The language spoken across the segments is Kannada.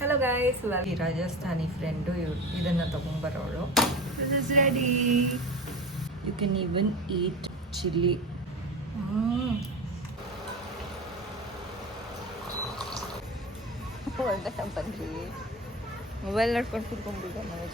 ಹಲೋ ಗೈಸ್, ಈ ರಾಜಸ್ಥಾನಿ ಫ್ರೆಂಡು ಇದನ್ನು ತೊಗೊಂಬರೋಳು. This is ready. You can even eat chilli. ಒಳ್ಳೆ ಬನ್ರಿ, ಮೊಬೈಲ್ ನಡ್ಕೊಂಡು ಕುತ್ಕೊಂಡ್ಬಿಟ್ಟು ನಾವು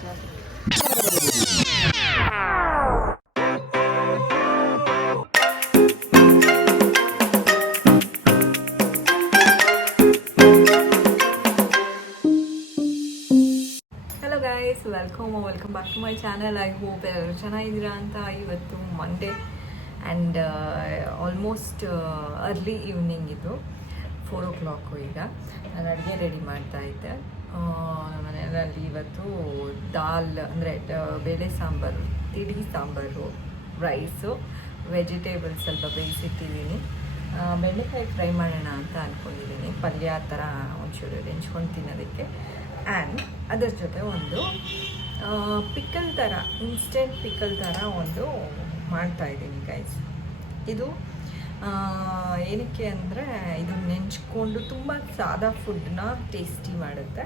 welcome back to my channel. I hope ಎಲ್ಲರೂ ಚೆನ್ನಾಗಿದ್ದೀರಾ ಅಂತ. ಇವತ್ತು Monday and almost early evening ಇದು 4 o'clock. ಈಗ ನಾನು ಅಡುಗೆ ರೆಡಿ ಮಾಡ್ತಾ ಇದ್ದೆ. ನಮ್ಮ ಮನೆಯಲ್ಲಿ ಇವತ್ತು ದಾಲ್ ಅಂದರೆ ಬೇಳೆ ಸಾಂಬಾರು, ತಿಳಿ ಸಾಂಬಾರು, ರೈಸು, ವೆಜಿಟೇಬಲ್ಸ್ ಸ್ವಲ್ಪ ಬೇಯಿಸಿಟ್ಟಿದ್ದೀನಿ. ಬೆಂಡೆಕಾಯಿ ಫ್ರೈ ಮಾಡೋಣ ಅಂತ ಅಂದ್ಕೊಂಡಿದ್ದೀನಿ. ಪಲ್ಯ ಆ ಥರ ಒಂಚೂರು ನೆಂಚ್ಕೊಂಡು ತಿನ್ನೋದಕ್ಕೆ. ಆ್ಯಂಡ್ ಅದರ ಜೊತೆ ಒಂದು ಪಿಕಲ್ ಥರ, ಇನ್ಸ್ಟೆಂಟ್ ಪಿಕಲ್ ಥರ ಒಂದು ಮಾಡ್ತಾಯಿದ್ದೀನಿ ಗೈಸ್. ಇದು ಏನಕ್ಕೆ ಅಂದರೆ ಇದು ನೆಂಚ್ಕೊಂಡು ತುಂಬ ಸಾದಾ ಫುಡ್ನ ಟೇಸ್ಟಿ ಮಾಡುತ್ತೆ.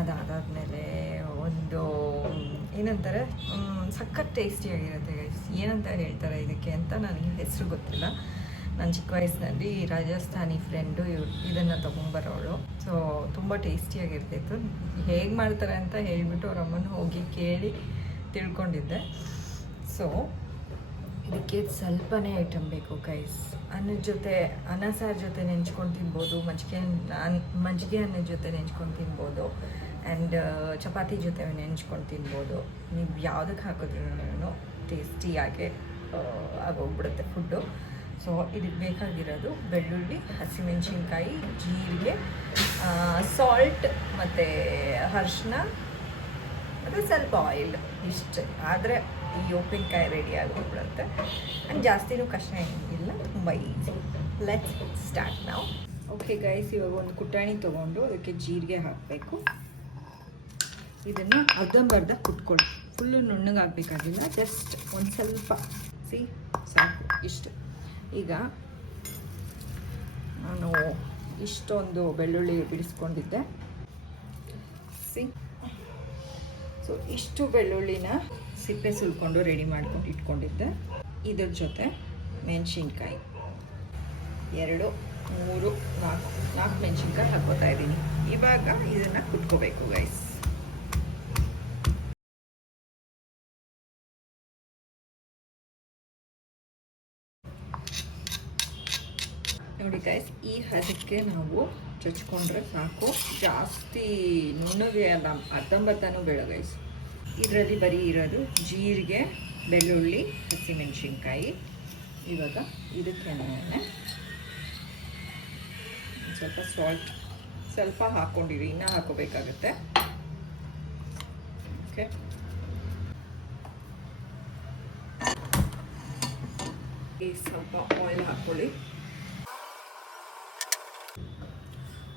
ಅದಾದಮೇಲೆ ಒಂದು ಏನಂತಾರೆ, ಸಖತ್ ಟೇಸ್ಟಿಯಾಗಿರುತ್ತೆ ಗೈಸ್. ಏನಂತ ಹೇಳ್ತಾರೆ ಇದಕ್ಕೆ ಅಂತ ನನಗೆ ಹೆಸರು ಗೊತ್ತಿಲ್ಲ. ನನ್ನ ಚಿಕ್ಕ ವಯಸ್ಸಿನಲ್ಲಿ ರಾಜಸ್ಥಾನಿ ಫ್ರೆಂಡು ಇದನ್ನು ತೊಗೊಂಬರೋಳು. ಸೊ ತುಂಬ ಟೇಸ್ಟಿಯಾಗಿರ್ತಿತ್ತು. ಹೇಗೆ ಮಾಡ್ತಾರೆ ಅಂತ ಹೇಳಿಬಿಟ್ಟು ಅವ್ರ ಅಮ್ಮನ ಹೋಗಿ ಕೇಳಿ ತಿಳ್ಕೊಂಡಿದ್ದೆ. ಸೊ ಇದಕ್ಕೆ ಸ್ವಲ್ಪನೇ ಐಟಮ್ ಬೇಕು ಗೈಸ್. ಅನ್ನದ ಜೊತೆ, ಅನ್ನ ಸಾರು ಜೊತೆ ನೆಂಚ್ಕೊಂಡು ತಿನ್ಬೋದು, ಮಜ್ಜಿಗೆ ಅನ್ನದ ಜೊತೆ ನೆಂಚ್ಕೊಂಡು ತಿನ್ಬೋದು, ಆ್ಯಂಡ್ ಚಪಾತಿ ಜೊತೆ ನೆಂಚ್ಕೊಂಡು ತಿನ್ಬೋದು. ನೀವು ಯಾವುದಕ್ಕೆ ಹಾಕಿದ್ರೂ ಟೇಸ್ಟಿಯಾಗೆ ಆಗೋಗ್ಬಿಡುತ್ತೆ ಫುಡ್ಡು. ಸೊ ಇದಕ್ಕೆ ಬೇಕಾಗಿರೋದು ಬೆಳ್ಳುಳ್ಳಿ, ಹಸಿಮೆಣಸಿನ್ಕಾಯಿ, ಜೀರಿಗೆ, ಸಾಲ್ಟ್ ಮತ್ತು ಅರಿಶಿನ ಮತ್ತು ಸ್ವಲ್ಪ ಆಯಿಲ್. ಇಷ್ಟು ಆದರೆ ಈ ಉಪ್ಪಿನಕಾಯಿ ರೆಡಿ ಆಗೋಗ್ಬಿಡುತ್ತೆ. ಆ್ಯಂಡ್ ಜಾಸ್ತಿನೂ ಕಷ್ಟ ಏನಿಲ್ಲ, ತುಂಬ ಈಸಿ. ಲೆಟ್ಸ್ ಸ್ಟಾರ್ಟ್ ನಾವು. ಓಕೆ ಗೈಸ್, ಇವಾಗ ಒಂದು ಕುಟ್ಟಾಣಿ ತೊಗೊಂಡು ಅದಕ್ಕೆ ಜೀರಿಗೆ ಹಾಕಬೇಕು. ಇದನ್ನು ಅರ್ಧಂಬರ್ಧ ಕುಟ್ಕೊಳ್ಳಿ. ಫುಲ್ಲು ನುಣ್ಣಗಾಗಬೇಕಾಗಿಲ್ಲ, ಜಸ್ಟ್ ಒಂದು ಸ್ವಲ್ಪ ಸಾಕು ಇಷ್ಟು. ಈಗ ನಾನು ಇಷ್ಟೊಂದು ಬೆಳ್ಳುಳ್ಳಿ ಬಿಡಿಸ್ಕೊಂಡಿದ್ದೆ. ಸೊ ಇಷ್ಟು ಬೆಳ್ಳುಳ್ಳಿನ ಸಿಪ್ಪೆ ಸುಲ್ಕೊಂಡು ರೆಡಿ ಮಾಡ್ಕೊಂಡು ಇಟ್ಕೊಂಡಿದ್ದೆ. ಇದ್ರ ಜೊತೆ ಮೆಣಸಿನ್ಕಾಯಿ 2, 3, 4 ಮೆಣಸಿನ್ಕಾಯಿ ಹಾಕೋತಾ ಇದ್ದೀನಿ. ಇವಾಗ ಇದನ್ನು ಕುಟ್ಕೋಬೇಕು ಗೈಸ್. ನೋಡಿ ಗೈಸ್, ಈ ಹದಕ್ಕೆ ನಾವು ಚಚ್ಕೊಂಡ್ರೆ ಸಾಕು. ಜಾಸ್ತಿ ನುಣ್ಣಗೆ ಅಲ್ಲ, ಅರ್ಧಂಬರ್ಧನೂ ಬೇಡ ಗೈಸ್. ಇದರಲ್ಲಿ ಬರೀ ಇರೋದು ಜೀರಿಗೆ, ಬೆಳ್ಳುಳ್ಳಿ, ಹಸಿಮೆಣಸಿನ್ಕಾಯಿ. ಇವಾಗ ಇದಕ್ಕೆ ಸ್ವಲ್ಪ ಸಾಲ್ಟ್ ಸ್ವಲ್ಪ ಹಾಕ್ಕೊಂಡಿರಿ, ಇನ್ನೂ ಹಾಕೋಬೇಕಾಗತ್ತೆ. ಓಕೆ, ಈ ಸ್ವಲ್ಪ ಆಯಿಲ್ ಹಾಕ್ಕೊಳ್ಳಿ.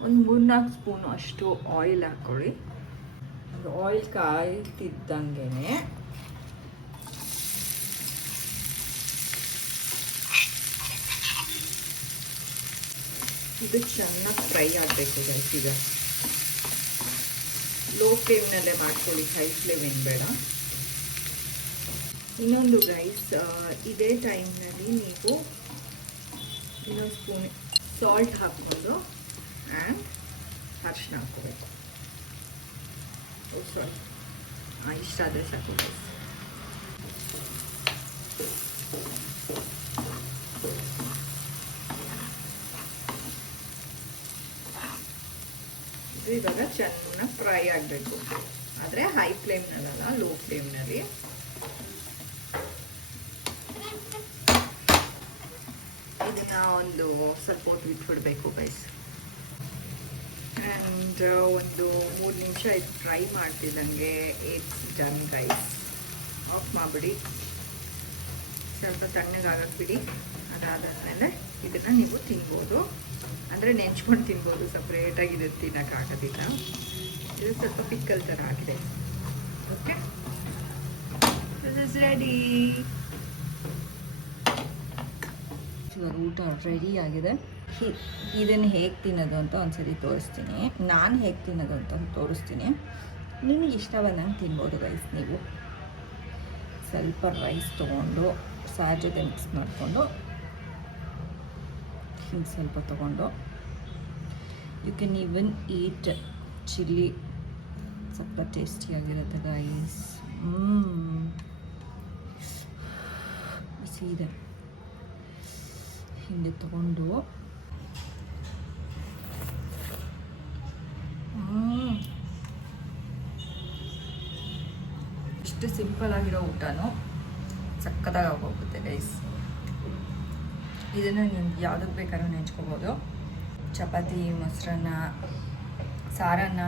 ಒಂದು 3-4 ಸ್ಪೂನು ಅಷ್ಟು ಆಯಿಲ್ ಹಾಕ್ಕೊಳ್ಳಿ. ಆಯಿಲ್ ಕಾಯ್ತಿದ್ದಂಗೆ ಇದು ಚೆನ್ನಾಗಿ ಫ್ರೈ ಆಗಬೇಕು ಗೈಸ್. ಈಗ ಲೋ ಫ್ಲೇಮ್ನಲ್ಲೇ ಮಾಡ್ಕೊಳ್ಳಿ, ಹೈ ಫ್ಲೇಮ್ ಏನು ಬೇಡ. ಇನ್ನೊಂದು ಗೈಸ್, ಇದೇ ಟೈಮ್ನಲ್ಲಿ ನೀವು ಇನ್ನೊಂದು ಸ್ಪೂನ್ ಸಾಲ್ಟ್ ಹಾಕ್ಕೊಂಡು ಆ್ಯಂಡ್ ಅರಿಶಿನ ಹಾಕ್ಕೋಬೇಕು. ಸಾರಿ, ಇಷ್ಟ ಆದರೆ ಸಾಕು ಗೈಸ್. ಇದು ಇವಾಗ ಚೆನ್ನಾಗಿ ಫ್ರೈ ಆಗಬೇಕು, ಆದರೆ ಹೈ ಫ್ಲೇಮ್ನಲ್ಲ, ಲೋ ಫ್ಲೇಮ್ನಲ್ಲಿ. ಇದನ್ನ ಒಂದು ಸ್ವಲ್ಪ ಹೊತ್ತು ಬಿಟ್ಬಿಡ್ಬೇಕು ಗೈಸ್. ಆ್ಯಂಡ್ ಒಂದು 3 ನಿಮಿಷ ಇದು ಫ್ರೈ ಮಾಡ್ತಿದ್ದಂಗೆ ಇಟ್ಸ್ ಡನ್ ಗೈಸ್. ಆಫ್ ಮಾಡಿಬಿಡಿ, ಸ್ವಲ್ಪ ತಣ್ಣಗಾಗಕ್ಕೆ ಬಿಡಿ. ಅದಾದಮೇಲೆ ಇದನ್ನು ನೀವು ತಿನ್ಬೋದು, ಅಂದರೆ ನೆಂಚ್ಕೊಂಡು ತಿನ್ಬೋದು. ಸಪ್ರೇಟಾಗಿ ಇದು ತಿನ್ನೋಕ್ಕಾಗೋದಿಲ್ಲ. ಇದು ಸ್ವಲ್ಪ ಪಿಕ್ಕಲ್ ಥರ ಆಗಿದೆ. Okay, this is ready. ಇವಾಗ ಊಟ ರೆಡಿ ಆಗಿದೆ. ಇದನ್ನು ಹೇಗೆ ತಿನ್ನೋದು ಅಂತ ಒಂದ್ಸರಿ ತೋರಿಸ್ತೀನಿ. ನಾನು ಹೇಗೆ ತಿನ್ನೋದು ಅಂತ ತೋರಿಸ್ತೀನಿ. ನಿಮಗೆ ಇಷ್ಟ ಬಂದಂಗೆ ತಿನ್ಬೋದು ಗೈಸ್. ನೀವು ಸ್ವಲ್ಪ ರೈಸ್ ತೊಗೊಂಡು ಸಾರು ಜೊತೆ ಮಿಕ್ಸ್ ಮಾಡಿಕೊಂಡು ಹಿಂಗೆ ಸ್ವಲ್ಪ ತೊಗೊಂಡು you can even eat chilli. ಸ್ವಲ್ಪ ಟೇಸ್ಟಿಯಾಗಿರುತ್ತೆ ಗೈಸ್. ಬಿಸಿ ಇದೆ. ಹಿಂಗೆ ತೊಗೊಂಡು ಇಷ್ಟು ಸಿಂಪಲ್ ಆಗಿರೋ ಊಟನೂ ಸಕ್ಕತ್ತಾಗಿ ಆಗೋಗುತ್ತೆ ಗೈಸ್. ಇದನ್ನು ನಿಮ್ಗೆ ಯಾವುದಕ್ಕೆ ಬೇಕಾದ್ರೂ ನೆಂಚ್ಕೋಬೋದು. ಚಪಾತಿ, ಮೊಸರನ್ನ, ಸಾರನ್ನ,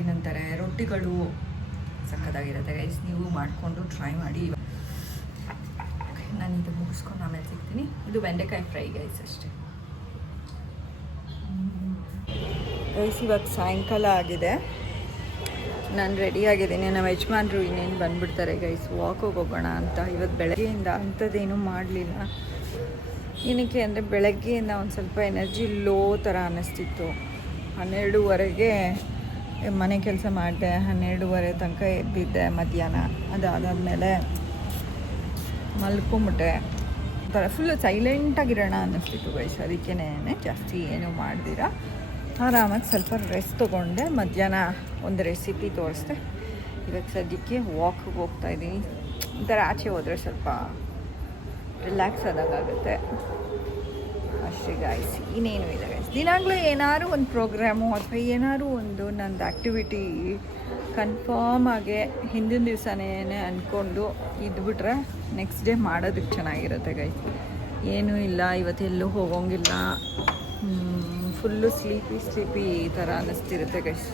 ಏನಂತಾರೆ ರೊಟ್ಟಿಗಳು ಸಕ್ಕತ್ತಾಗಿರುತ್ತೆ ಗೈಸ್. ನೀವು ಮಾಡಿಕೊಂಡು ಟ್ರೈ ಮಾಡಿ. ನಾನು ಇದು ಮುಗಿಸ್ಕೊಂಡು ಆಮೇಲೆ ಸಿಗ್ತೀನಿ. ಇದು ಬೆಂಡೆಕಾಯಿ ಫ್ರೈ ಗೈಸ್ ಅಷ್ಟೇ ಗೈಸ್. ಇವಾಗ ಸಾಯಂಕಾಲ ಆಗಿದೆ. ನಾನು ರೆಡಿ ಆಗಿದ್ದೀನಿ. ನಮ್ಮ ಯಜಮಾನ್ರು ಇನ್ನೇನು ಬಂದುಬಿಡ್ತಾರೆ ಗೈಸ್. ವಾಕಿಗೆ ಹೋಗೋಣ ಅಂತ. ಇವತ್ತು ಬೆಳಗ್ಗೆಯಿಂದ ಅಂಥದ್ದೇನೂ ಮಾಡಲಿಲ್ಲ. ಏನಕ್ಕೆ ಅಂದರೆ ಬೆಳಗ್ಗೆಯಿಂದ ಒಂದು ಸ್ವಲ್ಪ ಎನರ್ಜಿ ಲೋ ಥರ ಅನ್ನಿಸ್ತಿತ್ತು. 12:30ಗೆ ಮನೆ ಕೆಲಸ ಮಾಡಿದೆ. 12:30 ತನಕ ಎದ್ದಿದ್ದೆ ಮಧ್ಯಾಹ್ನ. ಅದಾದಮೇಲೆ ಮಲ್ಕೊಂಬಿಟ್ಟೆ. ಒಂಥರ ಫುಲ್ಲು ಸೈಲೆಂಟಾಗಿರೋಣ ಅನ್ನಿಸ್ತಿತ್ತು ಗೈಸ್. ಅದಕ್ಕೇ ಜಾಸ್ತಿ ಏನೂ ಮಾಡ್ದಿರ ಆರಾಮಾಗಿ ಸ್ವಲ್ಪ ರೆಸ್ಟ್ ತೊಗೊಂಡೆ. ಮಧ್ಯಾಹ್ನ ಒಂದು ರೆಸಿಪಿ ತೋರಿಸ್ದೆ. ಇವಾಗ ಸದ್ಯಕ್ಕೆ ವಾಕಿಗೆ ಹೋಗ್ತಾಯಿದ್ದೀನಿ. ಈ ಥರ ಆಚೆ ಹೋದರೆ ಸ್ವಲ್ಪ ರಿಲ್ಯಾಕ್ಸ್ ಆದಾಗುತ್ತೆ ಅಷ್ಟೇ ಗಾಯ್ಸ್. ಇನ್ನೇನು ಇಲ್ಲ ಗೈಸ್. ದಿನಾಗಲೂ ಏನಾದ್ರು ಒಂದು ಪ್ರೋಗ್ರಾಮು ಅಥವಾ ಏನಾದ್ರು ಒಂದು ನಂದು ಆ್ಯಕ್ಟಿವಿಟಿ ಕನ್ಫರ್ಮ್ ಆಗಿ ಹಿಂದಿನ ದಿವಸನೇ ಅಂದ್ಕೊಂಡು ಇದ್ಬಿಟ್ರೆ ನೆಕ್ಸ್ಟ್ ಡೇ ಮಾಡೋದಕ್ಕೆ ಚೆನ್ನಾಗಿರುತ್ತೆ ಗೈಸ್. ಏನೂ ಇಲ್ಲ, ಇವತ್ತೆಲ್ಲೂ ಹೋಗೋಂಗಿಲ್ಲ, ಫುಲ್ಲು ಸ್ಲೀಪಿ ಈ ಥರ ಅನ್ನಿಸ್ತಿರುತ್ತೆ ಗೈಸ್.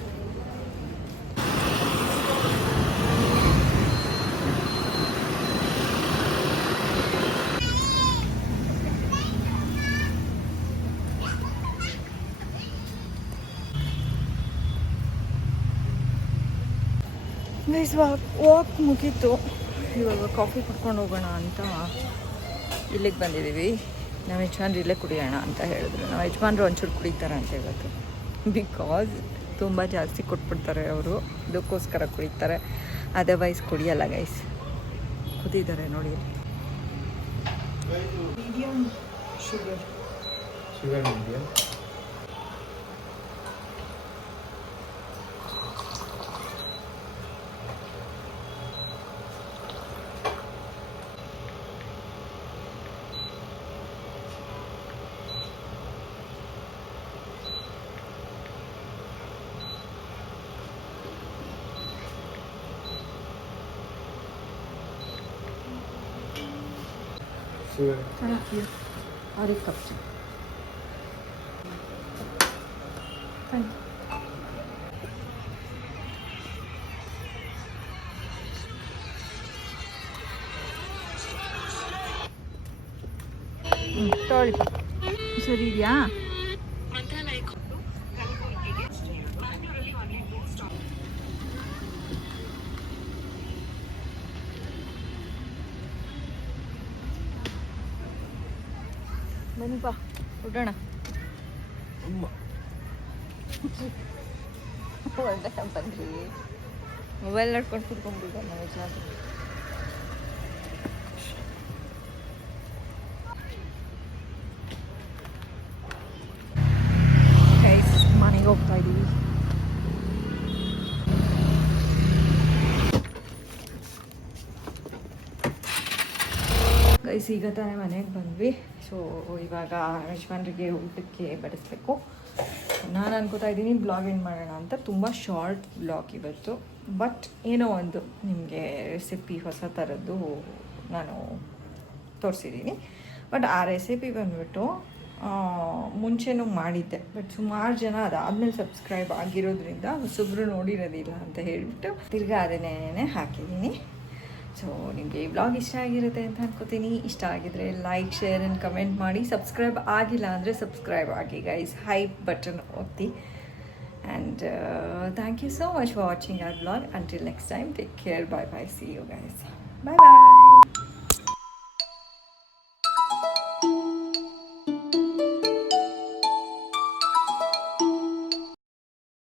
ಗೈಸ್ ವಾಕ್ ಮುಗೀತು. ಇವಾಗ ಕಾಫಿ ಕುಡ್ಕೊಂಡು ಹೋಗೋಣ ಅಂತ ಇಲ್ಲಿಗೆ ಬಂದಿದ್ದೀವಿ. ನಮ್ಮ ಯಜಮಾನ್ರು ಇಲ್ಲೇ ಕುಡಿಯೋಣ ಅಂತ ಹೇಳಿದ್ರು. ನಮ್ಮ ಯಜಮಾನ್ರು ಒಂಚೂರು ಕುಡಿತಾರೆ ಅಂತ ಇವತ್ತು. ಬಿಕಾಸ್ ತುಂಬ ಜಾಸ್ತಿ ಕೊಟ್ಬಿಡ್ತಾರೆ ಅವರು, ಇದಕ್ಕೋಸ್ಕರ ಕುಡಿತಾರೆ. ಅದರ್ವೈಸ್ ಕುಡಿಯಲ್ಲ ಗೈಸ್. ಕುದಿದ್ದಾರೆ ನೋಡಿ. Medium sugar medium. Thank you. और एक कप चाहिए. Thank you. ತೊಗೊಳ್ಳಿಪ್ಪ. ಸರಿ ಇದೆಯಾ? ಬನ್ನಿಪ್ಪ ಹೊರಡೋಣ. ಒಳ್ಳೆ ಬನ್ರಿ. ಮೊಬೈಲ್ ನೋಡ್ಕೊಂಡು ಕೂತ್ಕೊಂಡ್ಬಿಟ್ಟು ನಮ್ಮ ಯಜಮಾನ್ರು. ಗೈಸ್ ಮನೆಗೆ ಹೋಗ್ತಾ ಇದ್ದೀವಿ. ಗೈಸ್ ಈಗ ತಾನೇ ಮನೆಗೆ ಬಂದ್ವಿ. ಸೊ ಇವಾಗ ಯಜಮಾನ್ರಿಗೆ ಊಟಕ್ಕೆ ಬಡಿಸ್ಬೇಕು. ನಾನು ಅನ್ಕೋತಾ ಇದ್ದೀನಿ ಬ್ಲಾಗ್ ಎಂಡ್ ಮಾಡೋಣ ಅಂತ. ತುಂಬ ಶಾರ್ಟ್ ಬ್ಲಾಗ್ ಇವತ್ತು, ಬಟ್ ಏನೋ ಒಂದು ನಿಮಗೆ ರೆಸಿಪಿ ಹೊಸ ಥರದ್ದು ನಾನು ತೋರಿಸಿದ್ದೀನಿ. ಬಟ್ ಆ ರೆಸಿಪಿ ಬಂದುಬಿಟ್ಟು ಮುಂಚೆನೂ ಮಾಡಿದ್ದೆ, ಬಟ್ ಸುಮಾರು ಜನ ಅದಾದಮೇಲೆ ಸಬ್ಸ್ಕ್ರೈಬ್ ಆಗಿರೋದ್ರಿಂದ ಹೊಸಬ್ರು ನೋಡಿರೋದಿಲ್ಲ ಅಂತ ಹೇಳಿಬಿಟ್ಟು ತಿರ್ಗಾ ಅದನ್ನೇ ಹಾಕಿದ್ದೀನಿ. ಸೊ ನಿಮಗೆ ಈ ವ್ಲಾಗ್ ಇಷ್ಟ ಆಗಿರುತ್ತೆ ಅಂತ ಅನ್ಕೋತೀನಿ. ಇಷ್ಟ ಆಗಿದ್ರೆ ಲೈಕ್, ಶೇರ್ ಆ್ಯಂಡ್ ಕಮೆಂಟ್ ಮಾಡಿ. ಸಬ್ಸ್ಕ್ರೈಬ್ ಆಗಿಲ್ಲ ಅಂದರೆ ಸಬ್ಸ್ಕ್ರೈಬ್ ಆಗಿ ಗೈಸ್. ಹೈಪ್ ಬಟನ್ ಒತ್ತಿ. And thank you so much for watching our vlog. Until next time, take care. Bye bye. See you guys. Bye bye.